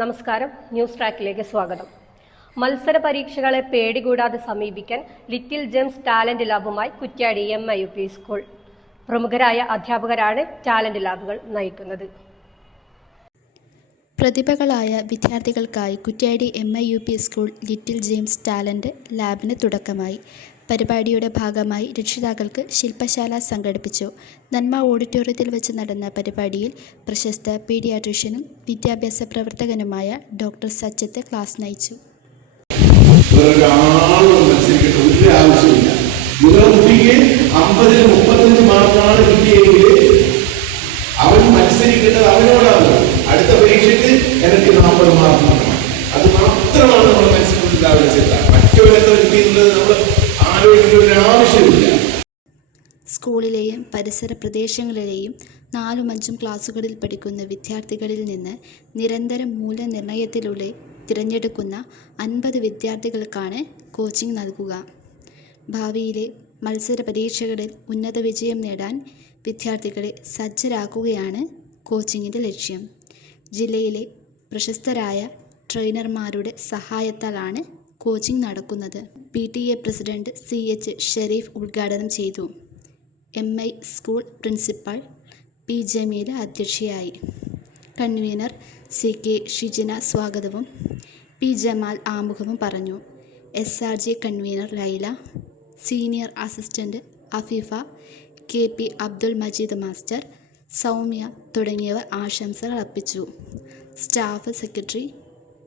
നമസ്കാരം. ന്യൂസ് ട്രാക്കിലേക്ക് സ്വാഗതം. മത്സര പരീക്ഷകളെ പേടികൂടാതെ സമീപിക്കാൻ little gems talent ലാബുമായി Kuttiady M I U P school. പ്രമുഖരായ അധ്യാപകരാണ് ടാലന്റ് ലാബുകൾ നയിക്കുന്നത്. പ്രതിഭകളായ വിദ്യാർത്ഥികൾക്കായി Kuttiady M I U P school little gems talent ലാബിന് തുടക്കമായി. പരിപാടിയുടെ ഭാഗമായി രക്ഷിതാക്കൾക്ക് ശില്പശാല സംഘടിപ്പിച്ചു. നന്മ ഓഡിറ്റോറിയത്തിൽ വെച്ച് നടന്ന പരിപാടിയിൽ പ്രശസ്ത പീഡിയാട്രീഷ്യനും വിദ്യാഭ്യാസ പ്രവർത്തകനുമായ ഡോക്ടർ സച്ചിത്ത് ക്ലാസ് നയിച്ചു. അവൻ മത്സരിക്കേണ്ടത് അവനോടാണ്. അടുത്ത പരീക്ഷയ്ക്ക് എനിക്ക് നാൽപ്പത് മാർക്ക് അത് മാത്രമാണ് നമ്മൾ മനസ്സിലുണ്ടാവുന്ന ചിന്ത മറ്റൊരു എത്ര സ്കൂളിലെയും പരിസര പ്രദേശങ്ങളിലെയും നാലും അഞ്ചും ക്ലാസ്സുകളിൽ പഠിക്കുന്ന വിദ്യാർത്ഥികളിൽ നിന്ന് നിരന്തരം മൂല്യനിർണയത്തിലൂടെ തിരഞ്ഞെടുക്കുന്ന അൻപത് വിദ്യാർത്ഥികൾക്കാണ് കോച്ചിംഗ് നൽകുക. ഭാവിയിലെ മത്സര പരീക്ഷകളിൽ ഉന്നത വിജയം നേടാൻ വിദ്യാർത്ഥികളെ സജ്ജരാക്കുകയാണ് കോച്ചിങ്ങിന്റെ ലക്ഷ്യം. ജില്ലയിലെ പ്രശസ്തരായ ട്രെയിനർമാരുടെ സഹായത്താലാണ് കോച്ചിംഗ് നടക്കുന്നത്. P T A president C H Shareef ഉദ്ഘാടനം ചെയ്തു. M I school principal P Jameela അധ്യക്ഷയായി. കൺവീനർ സി കെ ഷിജിന സ്വാഗതവും പി ജമാൽ ആമുഖവും പറഞ്ഞു. S R G convenor Laila senior assistant Afeefa K P Abdul Majeed master Soumya തുടങ്ങിയവർ ആശംസകൾ അർപ്പിച്ചു. Staff secretary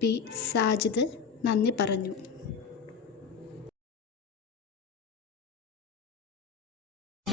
P Sajid നന്ദി പറഞ്ഞു.